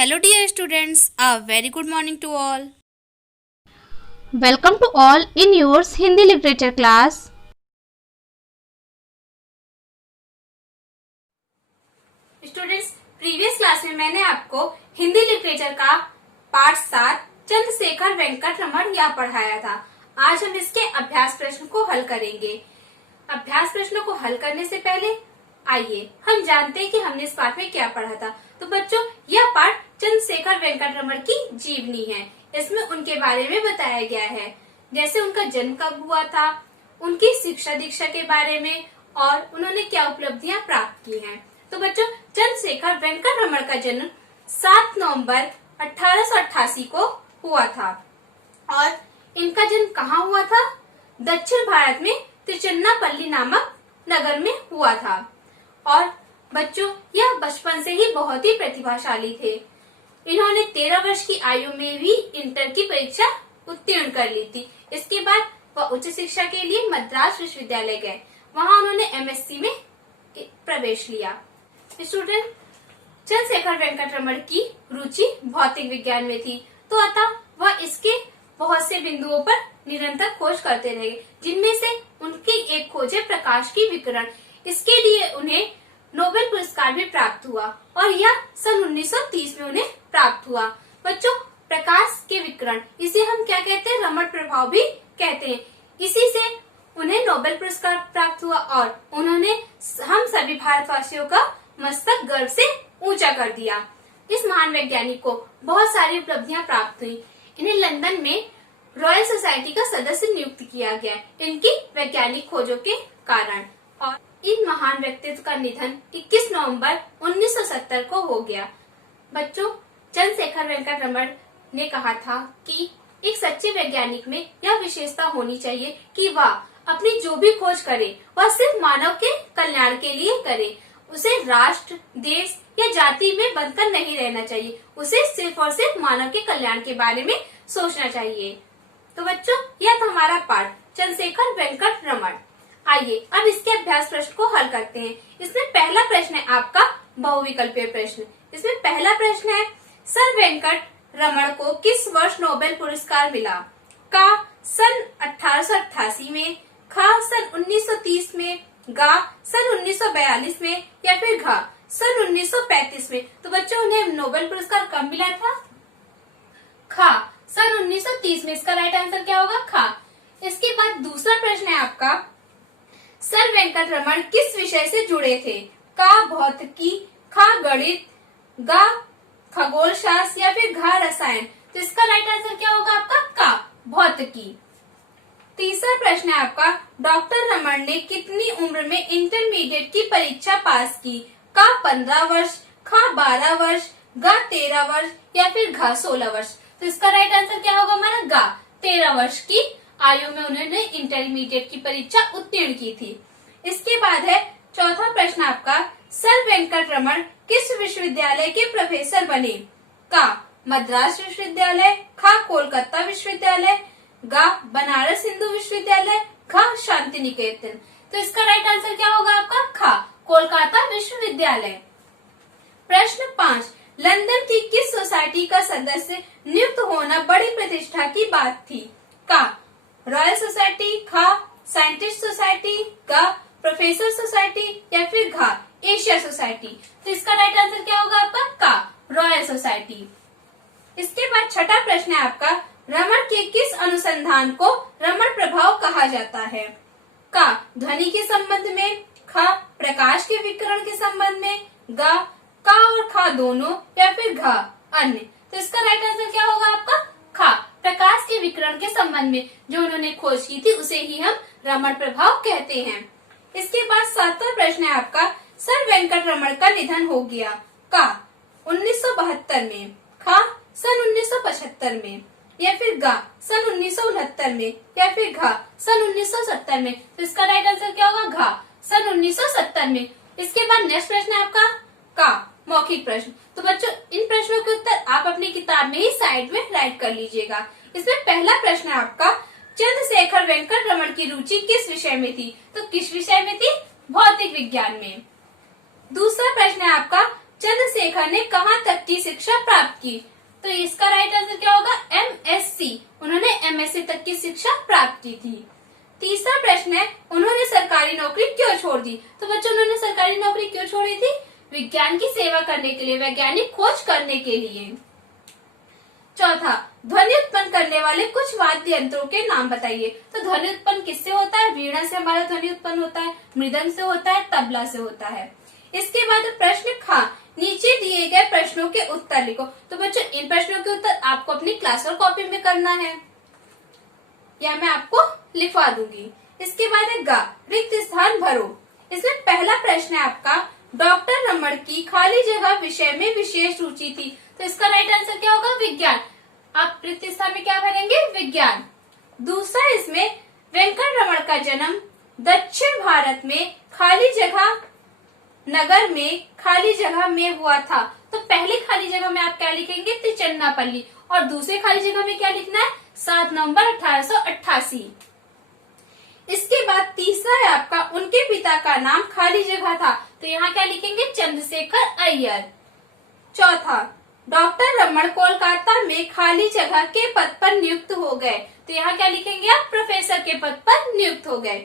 Hello dear students, a very good morning to all. Welcome to all in yours Hindi literature class. Students, previous class में मैंने आपको Hindi literature का part 7 Chandrashekhar Venkat रमण यह पढ़ाया था। आज हम इसके अभ्यास प्रश्न को हल करेंगे। अभ्यास प्रश्नों को हल करने से पहले आइए हम जानते हैं कि हमने इस पाठ में क्या पढ़ा था। तो बच्चों, यह पाठ चंद्रशेखर वेंकट रमण की जीवनी है। इसमें उनके बारे में बताया गया है, जैसे उनका जन्म कब हुआ था, उनकी शिक्षा दीक्षा के बारे में और उन्होंने क्या उपलब्धियां प्राप्त की हैं। तो बच्चों, चंद्रशेखर वेंकट रमण का जन्म 7 नवंबर 1888 को हुआ था और इनका जन्म कहाँ हुआ था? दक्षिण भारत में तिरुचिरापल्ली नामक नगर में हुआ था। और बच्चों, यह बचपन से ही बहुत ही प्रतिभाशाली थे। इन्होंने 13 वर्ष की आयु में भी इंटर की परीक्षा उत्तीर्ण कर ली थी। इसके बाद वह उच्च शिक्षा के लिए मद्रास विश्वविद्यालय गए। वहां उन्होंने एमएससी में प्रवेश लिया। स्टूडेंट, चंद्रशेखर वेंकट रमण की रुचि भौतिक विज्ञान में थी, तो अतः वह इसके बहुत से बिंदुओं पर निरंतर खोज करते रहे, जिनमें से उनकी एक खोज है प्रकाश की विकिरण। इसके लिए उन्हें नोबेल पुरस्कार भी प्राप्त हुआ और यह सन 1930 में उन्हें प्राप्त हुआ। बच्चों, प्रकाश के विकिरण, इसे हम क्या कहते हैं? रमण प्रभाव भी कहते हैं। इसी से उन्हें नोबेल पुरस्कार प्राप्त हुआ और उन्होंने हम सभी भारतवासियों का मस्तक गर्व से ऊंचा कर दिया। इस महान वैज्ञानिक को बहुत सारी उपलब्धियां प्राप्त हुई। इन्हें लंदन में रॉयल सोसाइटी का सदस्य नियुक्त किया गया इनकी वैज्ञानिक खोजों के कारण। और इन महान व्यक्तित्व का निधन 21 नवंबर 1970 को हो गया। बच्चों, चंद्रशेखर वेंकट रमण ने कहा था कि एक सच्चे वैज्ञानिक में यह विशेषता होनी चाहिए कि वह अपनी जो भी खोज करे वह सिर्फ मानव के कल्याण के लिए करे। उसे राष्ट्र, देश या जाति में बंधकर नहीं रहना चाहिए। उसे सिर्फ और सिर्फ मानव के कल्याण के बारे में सोचना चाहिए। तो बच्चों, यह था हमारा पाठ चंद्रशेखर वेंकट रमण। आइए अब इसके अभ्यास प्रश्न को हल करते हैं। इसमें पहला प्रश्न है आपका बहुविकल्पीय प्रश्न। इसमें पहला प्रश्न है, सर वेंकट रमण को किस वर्ष नोबेल पुरस्कार मिला? का सन 1888 में, खा सन 1930 में, गा सन 1942 में या फिर घा सन 1935 में। तो बच्चों, उन्हें नोबेल पुरस्कार कब मिला था? खा सन 1930 में। इसका राइट आंसर क्या होगा? खा। इसके बाद दूसरा प्रश्न है आपका, सर वेंकट रमण किस विषय से जुड़े थे? का भौतिकी, खा गणित, गा खगोल शास्त्र या फिर घा रसायन। तो इसका राइट आंसर क्या होगा आपका? का भौतिकी। तीसरा प्रश्न है आपका, डॉक्टर रमण ने कितनी उम्र में इंटरमीडिएट की परीक्षा पास की? का 15 वर्ष, खा 12 वर्ष, गा 13 वर्ष या फिर घा 16 वर्ष। तो इसका राइट आंसर क्या होगा हमारा? गा 13 वर्ष की आयु में उन्होंने इंटरमीडिएट की परीक्षा उत्तीर्ण की थी। इसके बाद है चौथा प्रश्न आपका, सर वेंकट रमण किस विश्वविद्यालय के प्रोफेसर बने? का मद्रास विश्वविद्यालय, खा कोलकाता विश्वविद्यालय, गा बनारस हिंदू विश्वविद्यालय, खा शांति निकेतन। तो इसका राइट आंसर क्या होगा आपका? खा कोलकाता विश्वविद्यालय। प्रश्न 5, लंदन की किस सोसाइटी का सदस्य नियुक्त होना बड़ी प्रतिष्ठा की बात थी? का रॉयल सोसाइटी, खा साइंटिस्ट सोसाइटी, गा प्रोफेसर सोसाइटी या फिर घा एशिया सोसाइटी। तो इसका राइट आंसर क्या होगा आपका? का रॉयल सोसाइटी। इसके बाद छठा प्रश्न है आपका, रमण के किस अनुसंधान को रमण प्रभाव कहा जाता है? का ध्वनि के संबंध में, खा प्रकाश के विकिरण के संबंध में, गा का और खा दोनों या फिर घा अन्य। तो इसका राइट आंसर क्या होगा आपका? खा प्रकाश के विकिरण के संबंध में जो उन्होंने खोज की थी उसे ही हम रमण प्रभाव कहते हैं। इसके बाद सातवां प्रश्न है आपका, सर वेंकट रमण का निधन हो गया। का 1972 में, खा सन 1975 में या फिर गा सन 1969 में या फिर घा सन 1970 में। तो इसका राइट आंसर क्या होगा? घा सन 1970 में। इसके बाद नेक्स्ट प्रश्न है आपका का मौखिक प्रश्न। तो बच्चों, इन प्रश्नों के उत्तर आप अपनी किताब में ही साइड में राइट कर लीजिएगा। इसमें पहला प्रश्न है आपका, चंद्रशेखर वेंकट रमण की रुचि किस विषय में थी? तो किस विषय में थी? भौतिक विज्ञान में। दूसरा प्रश्न है आपका, चंद्रशेखर ने कहाँ तक की शिक्षा प्राप्त की? तो इसका राइट आंसर क्या होगा? MSc। उन्होंने MSc तक की शिक्षा प्राप्त की थी। तीसरा प्रश्न है, उन्होंने सरकारी नौकरी क्यों छोड़ दी? तो बच्चों, उन्होंने सरकारी नौकरी क्यों छोड़ी थी? विज्ञान की सेवा करने के लिए, वैज्ञानिक खोज करने के लिए। चौथा, ध्वनि उत्पन्न करने वाले कुछ वाद्य यंत्रों के नाम बताइए। तो ध्वनि उत्पन्न किससे होता है? वीणा से हमारा ध्वनि उत्पन्न होता है, मृदंग से होता है, तबला से होता है। इसके बाद प्रश्न खा, नीचे दिए गए प्रश्नों के उत्तर लिखो। तो बच्चों, इन प्रश्नों के उत्तर आपको अपनी क्लास और कॉपी में करना है, या मैं आपको लिखवा दूंगी। इसके बाद है गा, रिक्त स्थान भरो। इसमें पहला प्रश्न है आपका, डॉक्टर रमण की खाली जगह विषय में विशेष रुचि थी। तो इसका राइट आंसर क्या होगा? विज्ञान। आप रिक्त स्थान में क्या भरेंगे? विज्ञान। दूसरा, इसमें वेंकट रमण का जन्म दक्षिण भारत में खाली जगह नगर में खाली जगह में हुआ था। तो पहले खाली जगह में आप क्या लिखेंगे? तिरुचिरापल्ली। और दूसरे खाली जगह में क्या लिखना है? 7 नवंबर 1888। इसके बाद तीसरा है आपका, उनके पिता का नाम खाली जगह था। तो यहाँ क्या लिखेंगे? चंद्रशेखर अय्यर। चौथा, डॉक्टर रमण कोलकाता में खाली जगह के पद पर नियुक्त हो गए। तो यहाँ क्या लिखेंगे आप? प्रोफेसर के पद पर नियुक्त हो गए।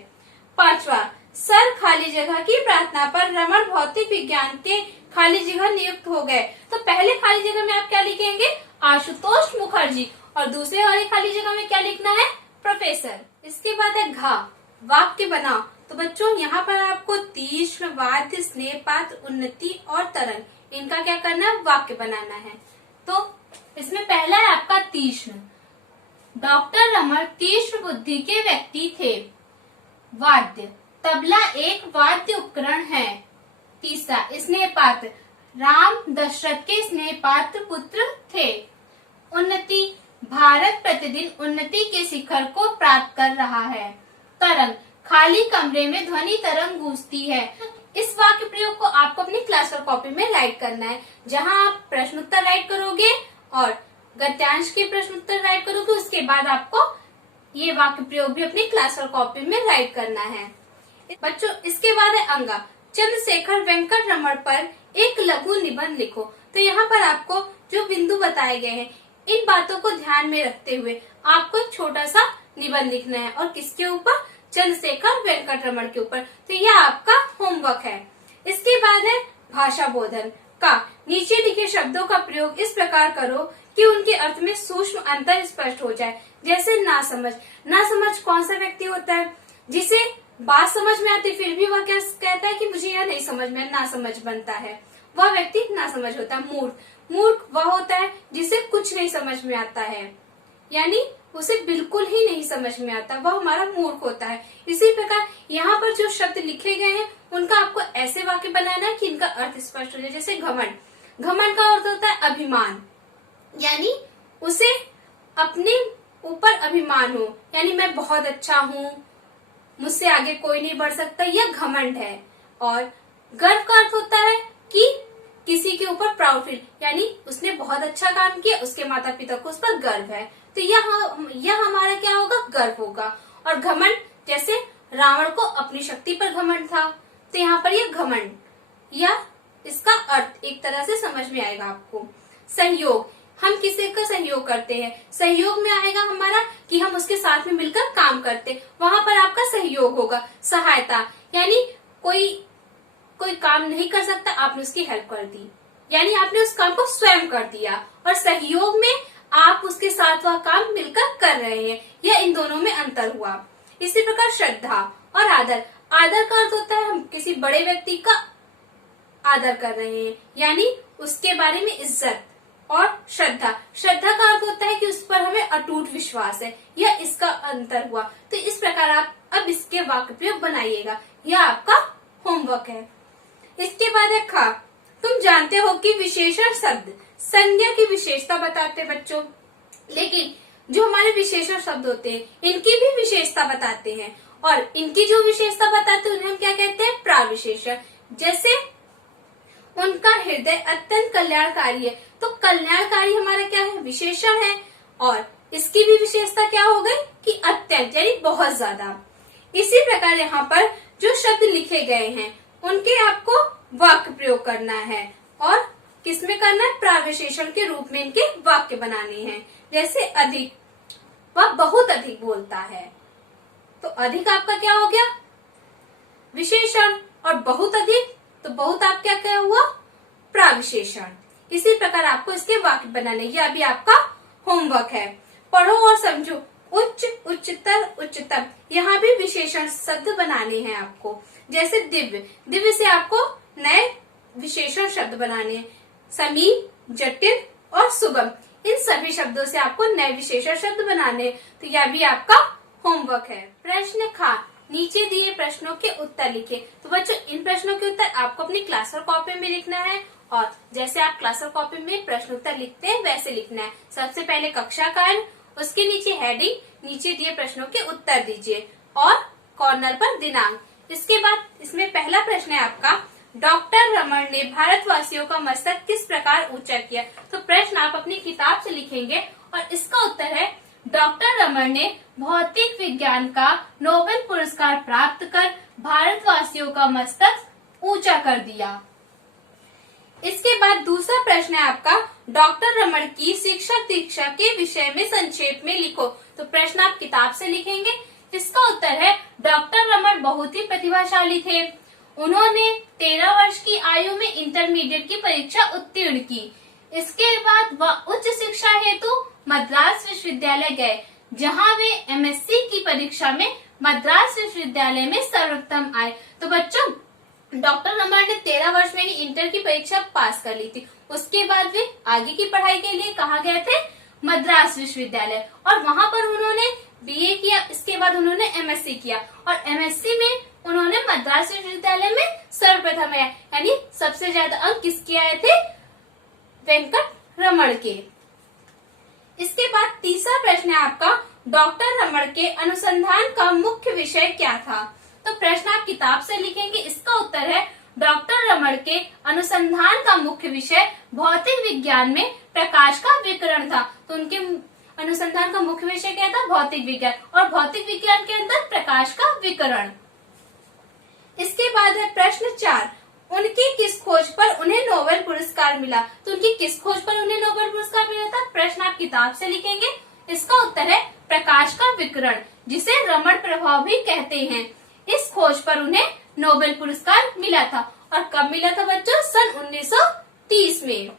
पांचवा, सर खाली जगह की प्रार्थना पर रमण भौतिक विज्ञान के खाली जगह नियुक्त हो गए। तो पहले खाली जगह में आप क्या लिखेंगे? आशुतोष मुखर्जी। और दूसरे वाली खाली जगह में क्या लिखना है? प्रोफेसर। इसके बाद है घा, वाक्य बनाओ। तो बच्चों, यहाँ पर आपको तीक्ष्ण, वाद्य, स्नेह पात्र, उन्नति और तरंग, इनका क्या करना है? वाक्य बनाना है। तो इसमें पहला है आपका तीक्ष्ण। डॉक्टर रमण तीक्ष्ण बुद्धि के व्यक्ति थे। वाद्य, तबला एक वाद्य उपकरण है। तीसरा, स्नेह पात्र, राम दशरथ के स्नेह पात्र पुत्र थे। उन्नति, भारत प्रतिदिन उन्नति के शिखर को प्राप्त कर रहा है। तरंग, खाली कमरे में ध्वनि तरंग गूंजती है। इस वाक्य प्रयोग को आपको अपनी क्लास और कॉपी में राइट करना है। जहां आप प्रश्न उत्तर राइट करोगे और गद्यांश के प्रश्न उत्तर राइट करोगे, उसके बाद आपको ये वाक्य प्रयोग भी अपनी क्लास और कॉपी में राइट करना है। बच्चों, इसके बाद है अंगा, चंद्रशेखर वेंकट रमण पर एक लघु निबंध लिखो। तो यहाँ पर आपको जो बिंदु बताए गए हैं, इन बातों को ध्यान में रखते हुए आपको एक छोटा सा निबंध लिखना है। और किसके ऊपर? चंद्रशेखर वेंकट रमण के ऊपर। तो यह आपका होमवर्क है। इसके बाद है भाषा बोधन का, नीचे लिखे शब्दों का प्रयोग इस प्रकार करो कि उनके अर्थ में सूक्ष्म अंतर स्पष्ट हो जाए। जैसे नासमझ। नासमझ कौन सा व्यक्ति होता है? जिसे बात समझ में आती फिर भी वह क्या कहता है कि मुझे यह नहीं समझ में, नासमझ बनता है। वह व्यक्ति नासमझ होता है। मूर्ख, मूर्ख वह होता है जिसे कुछ नहीं समझ में आता है, यानी उसे बिल्कुल ही नहीं समझ में आता, वह हमारा मूर्ख होता है। इसी प्रकार यहाँ पर जो शब्द लिखे गए हैं, उनका आपको ऐसे वाक्य बनाना है कि इनका अर्थ स्पष्ट हो जाए। जैसे घमंड। घमंड का अर्थ होता है अभिमान, यानी उसे अपने ऊपर अभिमान हो, यानी मैं बहुत अच्छा हूँ, मुझसे आगे कोई नहीं बढ़ सकता, यह घमंड है। और गर्व का अर्थ होता है कि किसी के ऊपर प्राउड फील, यानी उसने बहुत अच्छा काम किया, उसके माता पिता को उस पर गर्व है। तो यह हमारा क्या होगा? गर्व होगा। और घमंड, जैसे रावण को अपनी शक्ति पर घमंड था, तो यहाँ पर यह घमंड, या इसका अर्थ एक तरह से समझ में आएगा आपको। सहयोग, हम किसी का सहयोग करते हैं, सहयोग में आएगा हमारा कि हम उसके साथ में मिलकर काम करते, वहां पर आपका सहयोग होगा। सहायता, यानी कोई काम नहीं कर सकता, आपने उसकी हेल्प कर दी, यानी आपने उस काम को स्वयं कर दिया। और सहयोग में आप उसके साथ वह काम मिलकर कर रहे हैं, यह इन दोनों में अंतर हुआ। इसी प्रकार श्रद्धा और आदर। आदर का अर्थ होता है हम किसी बड़े व्यक्ति का आदर कर रहे हैं, यानी उसके बारे में इज्जत। और श्रद्धा, श्रद्धा का अर्थ होता है कि उस पर हमें अटूट विश्वास है, यह इसका अंतर हुआ। तो इस प्रकार आप अब इसके वाक्य प्रयोग बनाइएगा, यह आपका होमवर्क है। इसके बाद है खा, तुम जानते हो कि विशेषण शब्द संज्ञा की विशेषता बताते हैं बच्चों, लेकिन जो हमारे विशेषण शब्द होते हैं इनकी भी विशेषता बताते हैं, और इनकी जो विशेषता बताते हैं उन्हें हम क्या कहते हैं? प्राविशेषण। जैसे उनका हृदय अत्यंत कल्याणकारी है, तो कल्याणकारी हमारा क्या है? विशेषण है। और इसकी भी विशेषता क्या हो गई कि अत्यंत, यानी बहुत ज्यादा। इसी प्रकार यहाँ पर जो शब्द लिखे गए हैं उनके आपको वाक्य प्रयोग करना है। और किसमें करना है, प्रविशेषण के रूप में इनके वाक्य बनाने हैं। जैसे अधिक, वह बहुत अधिक बोलता है, तो अधिक आपका क्या हो गया, विशेषण, और बहुत अधिक, तो बहुत आपका क्या हुआ, प्रविशेषण। इसी प्रकार आपको इसके वाक्य बनाने, यह अभी आपका होमवर्क है। पढ़ो और समझो। उच्च, उच्चतर, उच्चतम, यहाँ भी विशेषण शब्द बनाने हैं आपको। जैसे दिव्य, दिव्य से आपको नए विशेषण शब्द बनाने हैं। समीप, जटिल और सुगम, इन सभी शब्दों से आपको नए विशेषण शब्द बनाने हैं। तो यह भी आपका होमवर्क है। प्रश्न खा, नीचे दिए प्रश्नों के उत्तर लिखिए। तो बच्चों, इन प्रश्नों के उत्तर आपको अपनी क्लास और कॉपी में लिखना है, और जैसे आप क्लास और कॉपी में प्रश्न उत्तर लिखते हैं वैसे लिखना है। सबसे पहले कक्षा कार्य, उसके नीचे हेडिंग, नीचे दिए प्रश्नों के उत्तर दीजिए, और कॉर्नर पर दिनांक। इसके बाद इसमें पहला प्रश्न है आपका, डॉक्टर रमन ने भारतवासियों का मस्तक किस प्रकार ऊंचा किया। तो प्रश्न आप अपनी किताब से लिखेंगे, और इसका उत्तर है, डॉक्टर रमन ने भौतिक विज्ञान का नोबेल पुरस्कार प्राप्त कर भारतवासियों का मस्तक ऊंचा कर दिया। इसके बाद दूसरा प्रश्न है आपका, डॉक्टर रमन की शिक्षक दीक्षा के विषय में संक्षेप में लिखो। तो प्रश्न आप किताब से लिखेंगे। इसका उत्तर है, डॉक्टर रमन बहुत ही प्रतिभाशाली थे। उन्होंने 13 वर्ष की आयु में इंटरमीडिएट की परीक्षा उत्तीर्ण की। इसके बाद वह उच्च शिक्षा हेतु मद्रास विश्वविद्यालय गए, जहां वे एमएससी की परीक्षा में मद्रास विश्वविद्यालय में सर्वोत्तम आए। तो बच्चों, डॉक्टर रमन ने 13 वर्ष में ही इंटर की परीक्षा पास कर ली थी। उसके बाद वे आगे की पढ़ाई के लिए कहाँ गए थे, मद्रास विश्वविद्यालय, और वहां पर उन्होंने बीए किया। इसके बाद उन्होंने एमएससी किया, और एमएससी में उन्होंने मद्रास विश्वविद्यालय में सर्वप्रथम आया, यानी सबसे ज्यादा अंक किसके आए थे, वेंकट रमन के। इसके बाद तीसरा प्रश्न है आपका, डॉक्टर रमन के अनुसंधान का मुख्य विषय क्या था। तो प्रश्न आप किताब से लिखेंगे। इसका उत्तर है, डॉक्टर रमन के अनुसंधान का मुख्य विषय भौतिक विज्ञान में प्रकाश का विकिरण था। तो उनके अनुसंधान का मुख्य विषय क्या था, भौतिक विज्ञान, और भौतिक विज्ञान के अंदर प्रकाश का विकिरण। इसके बाद है प्रश्न 4, उनकी किस खोज पर उन्हें नोबेल पुरस्कार मिला। तो उनकी किस खोज पर उन्हें नोबेल पुरस्कार मिला था, प्रश्न आप किताब से लिखेंगे। इसका उत्तर है, प्रकाश का विकिरण, जिसे रमन प्रभाव भी कहते हैं। इस खोज पर उन्हें नोबेल पुरस्कार मिला था, और कब मिला था बच्चों, सन 1930 में।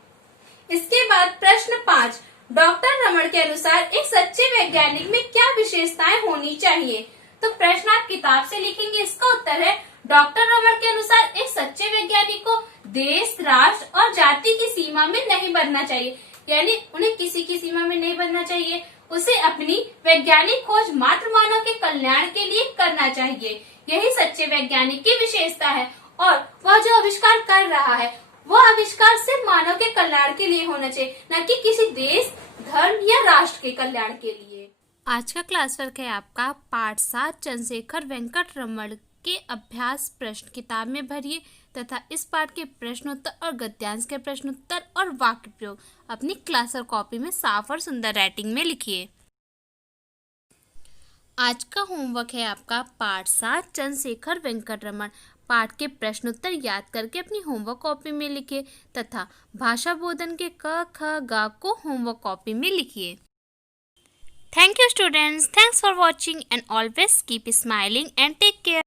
इसके बाद प्रश्न 5, डॉक्टर रमन के अनुसार एक सच्चे वैज्ञानिक में क्या विशेषताएं होनी चाहिए। तो प्रश्न आप किताब से लिखेंगे। इसका उत्तर है, डॉक्टर रमन के अनुसार एक सच्चे वैज्ञानिक को देश, राष्ट्र और जाति की सीमा में नहीं बनना चाहिए, यानी उन्हें किसी की सीमा में नहीं बनना चाहिए। उसे अपनी वैज्ञानिक खोज मात्र मानव के कल्याण के लिए करना चाहिए। यही सच्चे वैज्ञानिक की विशेषता है, और वह जो आविष्कार कर रहा है वह आविष्कार सिर्फ मानव के कल्याण के लिए होना चाहिए, न कि किसी देश, धर्म या राष्ट्र के कल्याण के लिए। आज का क्लास वर्क है आपका पाठ 7 चंद्रशेखर वेंकट रमन के अभ्यास प्रश्न किताब में भरिए, तथा इस पाठ के प्रश्नोत्तर और गद्यांश के प्रश्नोत्तर और वाक्य प्रयोग अपनी क्लास और कॉपी में साफ और सुंदर राइटिंग में लिखिए। आज का होमवर्क है आपका पाठ 7 चंद्रशेखर वेंकट रमन। पाठ के प्रश्नोत्तर याद करके अपनी होमवर्क कॉपी में लिखिए, तथा भाषा बोधन के क ख ग को होमवर्क कॉपी में लिखिए। Thank you students. Thanks for watching and always keep smiling and take care.